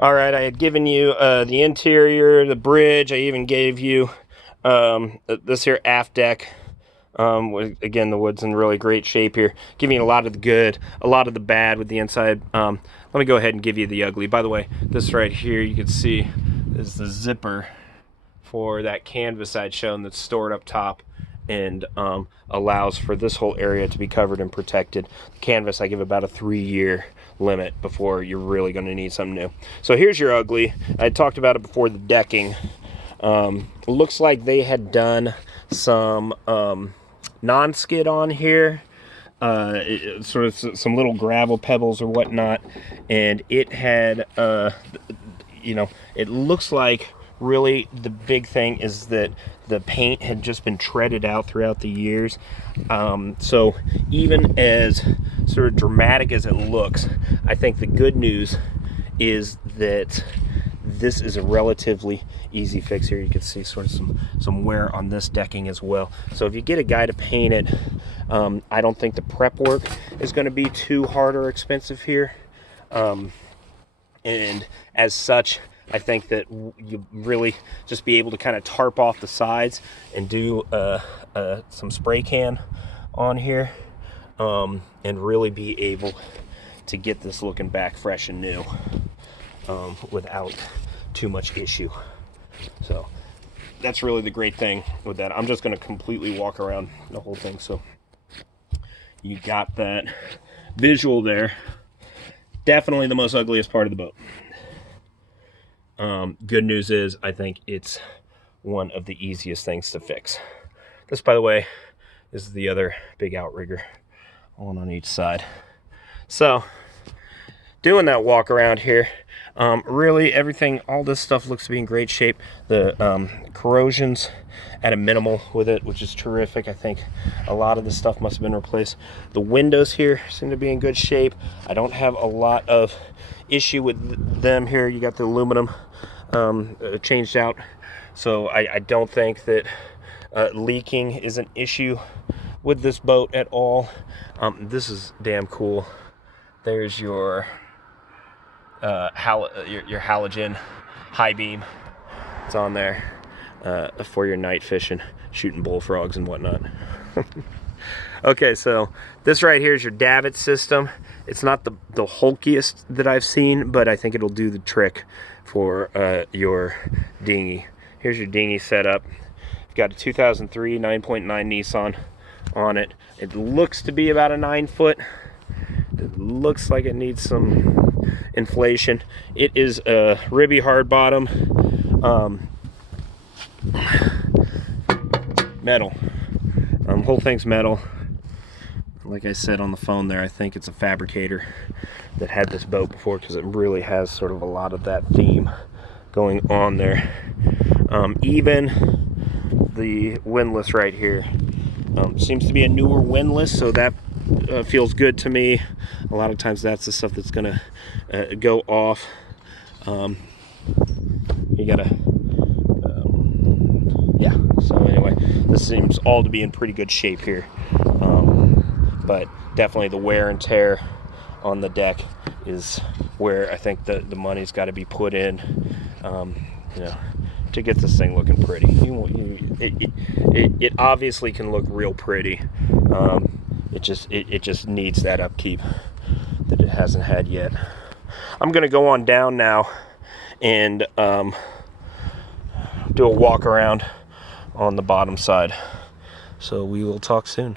All right, I had given you the interior, the bridge. I even gave you this here aft deck. Again, the wood's in really great shape here. Giving you a lot of the good, a lot of the bad with the inside. Let me go ahead and give you the ugly. By the way, this right here you can see is the zipper for that canvas I'd shown that's stored up top and allows for this whole area to be covered and protected. The canvas, I give about a 3-year limit before you're really going to need something new. So here's your ugly. I talked about it before, the decking. Looks like they had done some non-skid on here. Sort of some little gravel pebbles or whatnot, and it had it looks like really the big thing is that the paint had just been treaded out throughout the years. So even as sort of dramatic as it looks, I think the good news is that this is a relatively easy fix here. You can see sort of some wear on this decking as well. So if you get a guy to paint it, I don't think the prep work is going to be too hard or expensive here. And as such, I think that you really just be able to kind of tarp off the sides and do some spray can on here, and really be able to get this looking back fresh and new without too much issue. So that's really the great thing with that. I'm just going to completely walk around the whole thing, so you got that visual there. Definitely the most ugliest part of the boat. Good news is I think it's one of the easiest things to fix. This, by the way, is the other big outrigger, one on each side. So doing that walk around here, really everything, all this stuff looks to be in great shape. The corrosion's at a minimal with it, which is terrific. I think a lot of the stuff must have been replaced. The windows here seem to be in good shape. I don't have a lot of issue with them here. You got the aluminum changed out, so I don't think that leaking is an issue with this boat at all. This is damn cool. There's your your halogen high beam. It's on there for your night fishing, shooting bullfrogs and whatnot. Okay, so this right here is your davit system. It's not the hulkiest that I've seen, but I think it'll do the trick for your dinghy. Here's your dinghy setup. You've got a 2003 9.9 Nissan on it. It looks to be about a 9 foot. It looks like it needs some inflation. It is a ribby hard bottom, metal. Whole thing's metal. Like I said on the phone there, I think it's a fabricator that had this boat before, because it really has sort of a lot of that theme going on there. Even the windlass right here seems to be a newer windlass, so that feels good to me. A lot of times that's the stuff that's gonna go off. You gotta yeah, so anyway, this seems all to be in pretty good shape here, but definitely the wear and tear on the deck is where I think the money's got to be put in, to get this thing looking pretty. It obviously can look real pretty. It just needs that upkeep that it hasn't had yet. I'm gonna go on down now and do a walk around on the bottom side. So we will talk soon.